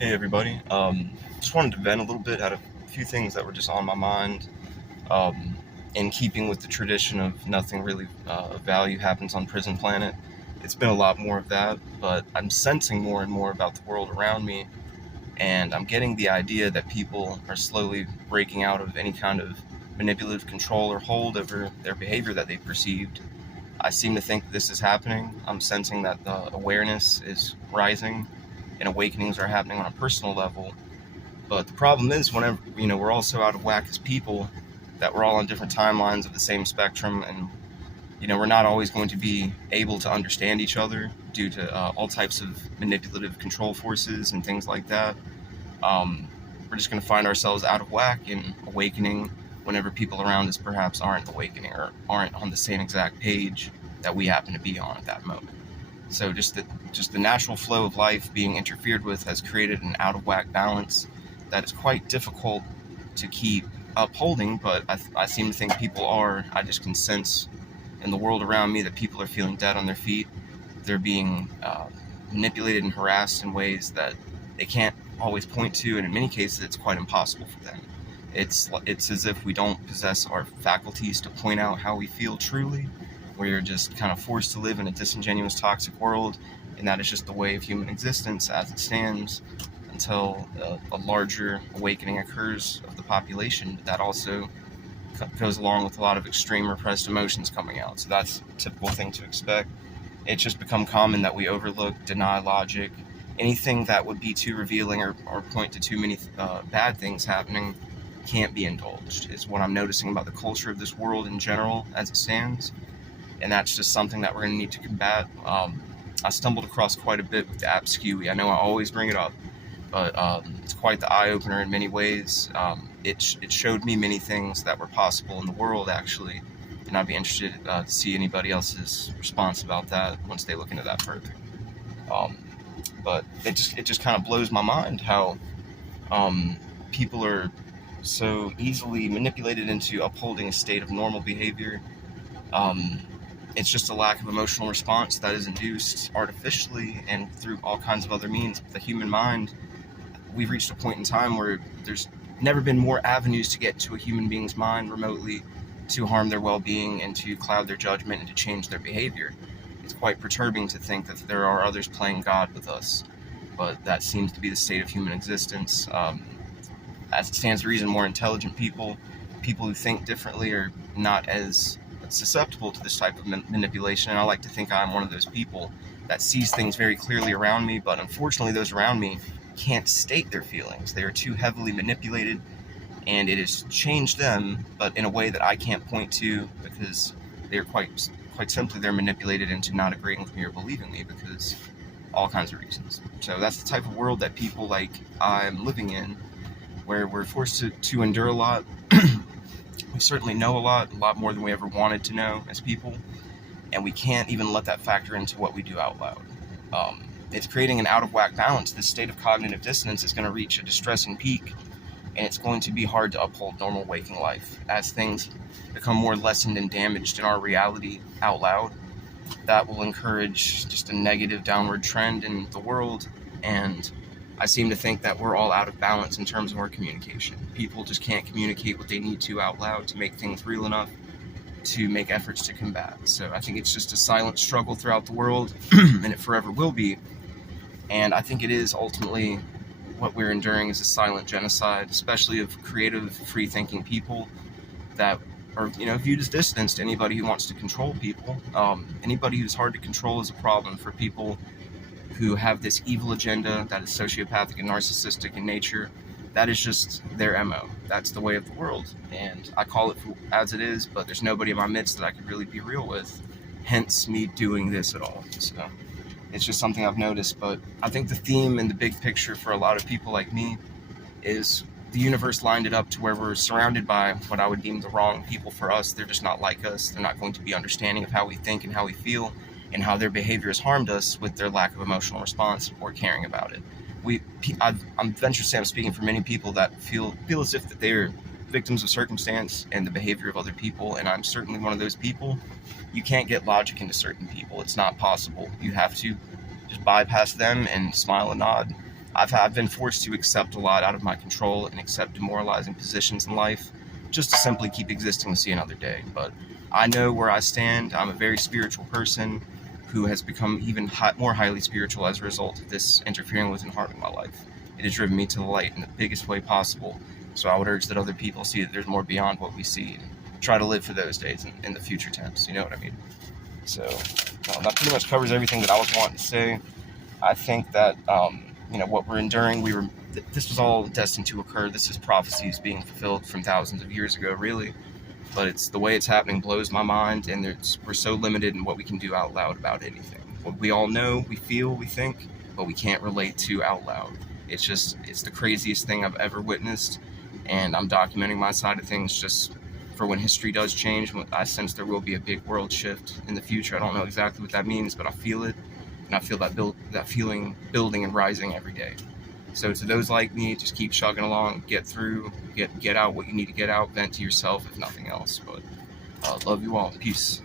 Hey everybody. Just wanted to vent a little bit, had a few things that were just on my mind. Um, in keeping with the tradition of nothing really of value happens on Prison Planet, it's been a lot more of that, but I'm sensing more and more about the world around me, and I'm getting the idea that people are slowly breaking out of any kind of manipulative control or hold over their behavior that they perceived. I seem to think this is happening. I'm sensing that the awareness is rising and awakenings are happening on a personal level. But the problem is, whenever we're all so out of whack as people that we're all on different timelines of the same spectrum, and we're not always going to be able to understand each other due to all types of manipulative control forces and things like that. Um, we're just going to find ourselves out of whack and awakening whenever people around us perhaps aren't awakening or aren't on the same exact page that we happen to be on at that moment. So just the natural flow of life being interfered with has created an out of whack balance that is quite difficult to keep upholding. But I seem to think people are. I just can sense in the world around me that people are feeling dead on their feet. They're being manipulated and harassed in ways that they can't always point to, and in many cases, it's quite impossible for them. It's as if we don't possess our faculties to point out how we feel truly. We're just kind of forced to live in a disingenuous, toxic world, and that is just the way of human existence as it stands until a larger awakening occurs of the population. That also goes along with a lot of extreme repressed emotions coming out. So that's a typical thing to expect. It's just become common that we overlook, deny logic. Anything that would be too revealing or point to too many bad things happening can't be indulged, is what I'm noticing about the culture of this world in general as it stands. And that's just something that we're going to need to combat. I stumbled across quite a bit with the app Skewy. I know I always bring it up, but it's quite the eye-opener in many ways. It showed me many things that were possible in the world, actually, and I'd be interested to see anybody else's response about that once they look into that further. Um, but it just kind of blows my mind how people are so easily manipulated into upholding a state of normal behavior. Um, it's just a lack of emotional response that is induced artificially and through all kinds of other means. The human mind, we've reached a point in time where there's never been more avenues to get to a human being's mind remotely to harm their well-being and to cloud their judgment and to change their behavior. It's quite perturbing to think that there are others playing God with us, but that seems to be the state of human existence. As it stands to reason, more intelligent people who think differently, are not as susceptible to this type of manipulation, and I like to think I'm one of those people that sees things very clearly around me, but unfortunately those around me can't state their feelings. They are too heavily manipulated, and it has changed them, but in a way that I can't point to, because they're quite simply they're manipulated into not agreeing with me or believing me because all kinds of reasons. So that's the type of world that people like I'm living in, where we're forced to endure a lot. We certainly know a lot more than we ever wanted to know as people, and we can't even let that factor into what we do out loud. It's creating an out of whack balance. This state of cognitive dissonance is going to reach a distressing peak, and it's going to be hard to uphold normal waking life as things become more lessened and damaged in our reality out loud. That will encourage just a negative downward trend in the world, and I seem to think that we're all out of balance in terms of our communication. People just can't communicate what they need to out loud to make things real enough to make efforts to combat. So I think it's just a silent struggle throughout the world, and it forever will be. And I think it is ultimately what we're enduring is a silent genocide, especially of creative, free-thinking people that are, viewed as distant to anybody who wants to control people. Anybody who's hard to control is a problem for people who have this evil agenda that is sociopathic and narcissistic in nature. That is just their MO. That's the way of the world. And I call it as it is, but there's nobody in my midst that I could really be real with. Hence me doing this at all. So it's just something I've noticed. But I think the theme and the big picture for a lot of people like me is the universe lined it up to where we're surrounded by what I would deem the wrong people for us. They're just not like us. They're not going to be understanding of how we think and how we feel, and how their behavior has harmed us with their lack of emotional response or caring about it. I'm venture say I'm speaking for many people that feel as if that they're victims of circumstance and the behavior of other people, and I'm certainly one of those people. You can't get logic into certain people. It's not possible. You have to just bypass them and smile and nod I've been forced to accept a lot out of my control and accept demoralizing positions in life just to simply keep existing to see another day. But I know where I stand. I'm a very spiritual person who has become even more highly spiritual as a result of this interfering with and harming my life. It has driven me to the light in the biggest way possible. So I would urge that other people see that there's more beyond what we see and try to live for those days in the future tense. You know what I mean? So that pretty much covers everything that I was wanting to say. I think that what we're enduring, this was all destined to occur. This is prophecies being fulfilled from thousands of years ago, really. But it's the way it's happening blows my mind, and we're so limited in what we can do out loud about anything. What we all know, we feel, we think, but we can't relate to out loud. It's the craziest thing I've ever witnessed, and I'm documenting my side of things just for when history does change. I sense there will be a big world shift in the future. I don't know exactly what that means, but I feel it, and I feel that feeling building and rising every day. So to those like me, just keep chugging along, get through, get out what you need to get out, vent to yourself if nothing else. But love you all. Peace.